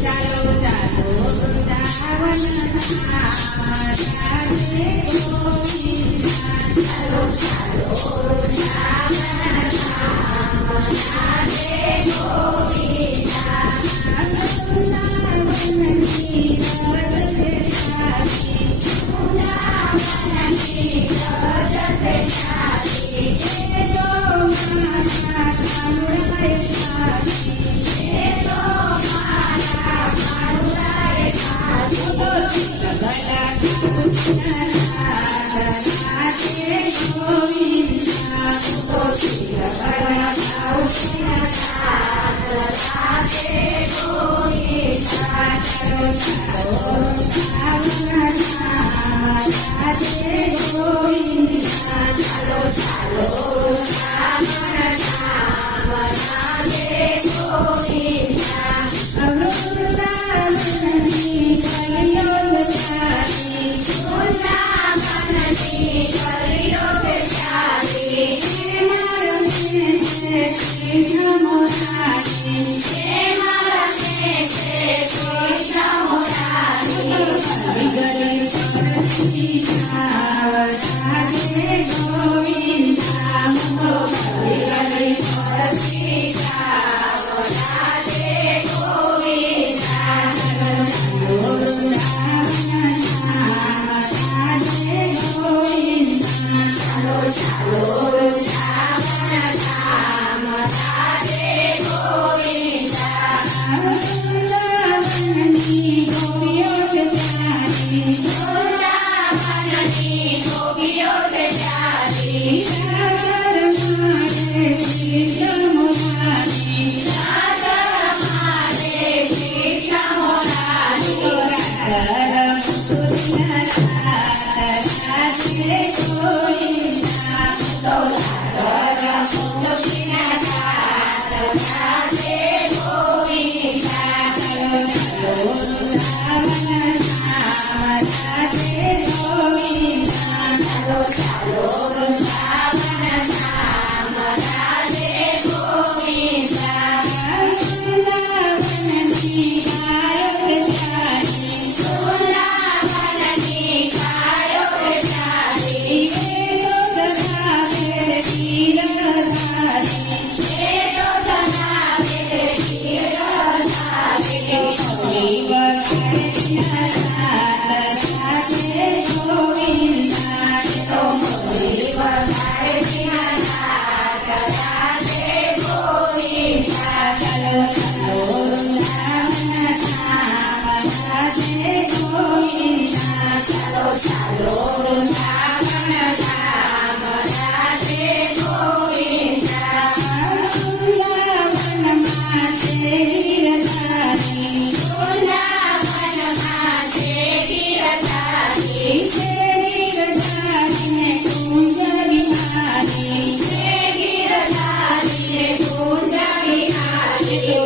ચાલો ચાલો વૃંદાવન રાધે ગોવિંદા ચાલો ચાલો વૃંદાવન રાધે ગોવિંદા વૃંદાવનની રજતે સારી વૃંદાવનની રજતે સારી એ તો મારા કાનુડાએ સારી એ તો મારા કાનુડાએ સારી તો શિવગડા રાધે ગોવિંદા તો શિવગડા રાધે ગોવિંદા ચાલો ચાલો રાધે ગોવિંદા ચાલો ચાલો રાધે ગોવિંદા વૃંદાવનની કલિયો બેચારી વૃંદાવનની કલિયો બેચારી હે મારા કૃષ્ણ મોરારી હે મારા કૃષ્ણ મોરારી વિગરે સરસ્વતી રાધે ગોવિંદા વિગરે સરસ્વતી રાધે ગોવિંદા રાધે ગોવિંદા ચાલો ચાલો વૃંદાવન ધામ રાધે ગોવિંદા વૃંદાવનની ગોપીઓ બેચારી વૃંદાવનની ગોપીઓ બેચારી રાધા રમાડે કૃષ્ણ મોરારી રાધા રમાડે કૃષ્ણ મોરારી રાધા રાધે ગોવિંદા તો રાધા રાધે ગોવિંદા ચાલો ચાલો વૃંદાવન રાધે ગોવિંદા ચાલો ચાલો વૃંદાવન રાધે ગોવિંદા વૃંદાવનની ગાયો બેચારી વૃંદાવનની ગાયો બેચારી એ તો ધરાવે ગીરધારી એ તો ધરાવે ગીરધારી હરી વગાડે રાધે ગોવિંદા તો હરી વગાડે રાધે ગોવિંદા ચાલો ચાલો વૃંદાવન રાધે ગોવિંદા ચાલો ચાલો વૃંદાવન રાધે ગોવિંદા વૃંદાવનમાં છે ગીરધારી વૃંદાવનમાં છે ગીરધારી છે ગીરધારીને કુંજ વિહારી છે ગીરધારીને કુંજ વિહારી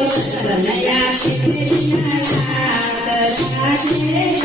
નયા કૃષ્ણ રાધે